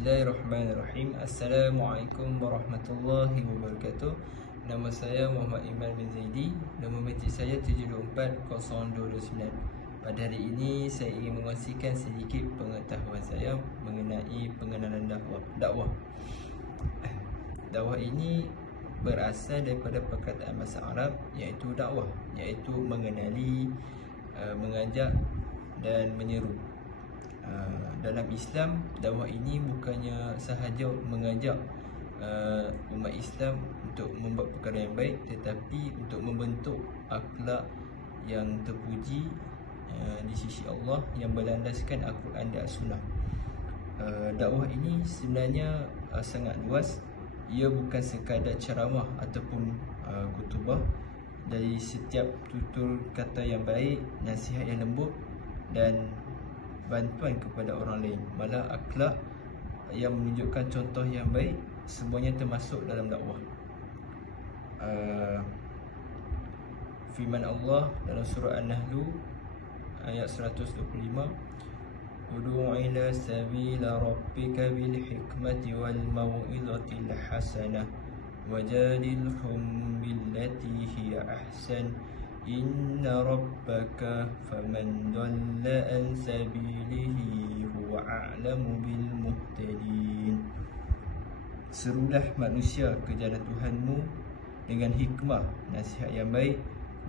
Bismillahirrahmanirrahim. Assalamualaikum warahmatullahi wabarakatuh. Nama saya Muhammad Iman bin Zaidi. Nombor metik saya 7240229. Pada hari ini saya ingin mengkongsikan sedikit pengetahuan saya mengenai pengenalan dakwah. Dakwah ini berasal daripada perkataan bahasa Arab iaitu dakwah, iaitu mengenali, mengajak dan menyeru. Dalam Islam, dakwah ini bukannya sahaja mengajak umat Islam untuk membuat perkara yang baik, tetapi untuk membentuk akhlak yang terpuji di sisi Allah yang berlandaskan Al-Quran dan Sunnah. Dakwah ini sebenarnya sangat luas. Ia bukan sekadar ceramah ataupun khutbah. Dari setiap tutur kata yang baik, nasihat yang lembut dan bantuan kepada orang lain, malah akhlak yang menunjukkan contoh yang baik, semuanya termasuk dalam dakwah. Firman Allah dalam surah An-Nahl ayat 125, Ud'u ila sabila rabbika bil hikmati wal mau'izatil hasanah wajadilhum billati hiya ahsan Inna rabbaka faman dhalla an sabilihi huwa a'lamu bil muhtadin. Serulah manusia ke jalan Tuhanmu dengan hikmah, nasihat yang baik,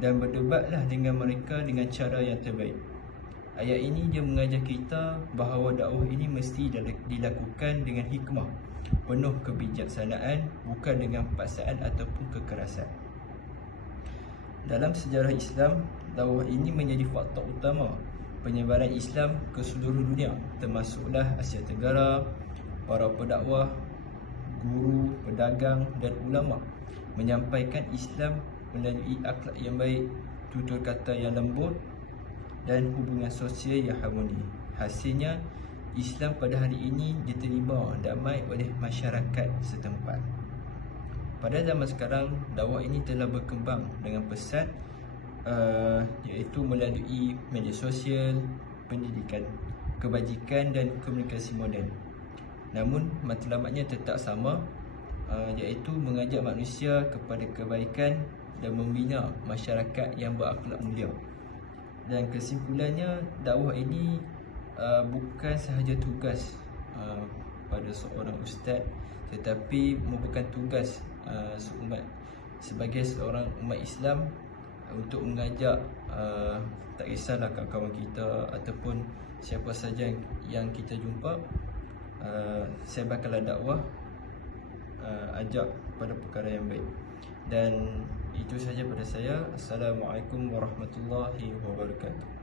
dan berdebatlah dengan mereka dengan cara yang terbaik. Ayat ini dia mengajar kita bahawa dakwah ini mesti dilakukan dengan hikmah, penuh kebijaksanaan, bukan dengan paksaan ataupun kekerasan. Dalam sejarah Islam, dakwah ini menjadi faktor utama penyebaran Islam ke seluruh dunia, termasuklah Asia Tenggara. Para pendakwah, guru, pedagang dan ulama menyampaikan Islam melalui akhlak yang baik, tutur kata yang lembut dan hubungan sosial yang harmoni. Hasilnya, Islam pada hari ini diterima damai oleh masyarakat setempat. Pada zaman sekarang, dakwah ini telah berkembang dengan pesat, iaitu melalui media sosial, pendidikan, kebajikan dan komunikasi moden. Namun matlamatnya tetap sama, iaitu mengajak manusia kepada kebaikan dan membina masyarakat yang berakhlak mulia. Dan kesimpulannya, dakwah ini bukan sahaja tugas pada seorang ustaz, tetapi merupakan tugas sebagai seorang umat Islam untuk mengajak, tak kisahlah kawan-kawan kita ataupun siapa saja yang kita jumpa, sebarkanlah dakwah, ajak pada perkara yang baik. Dan itu saja pada saya. Assalamualaikum warahmatullahi wabarakatuh.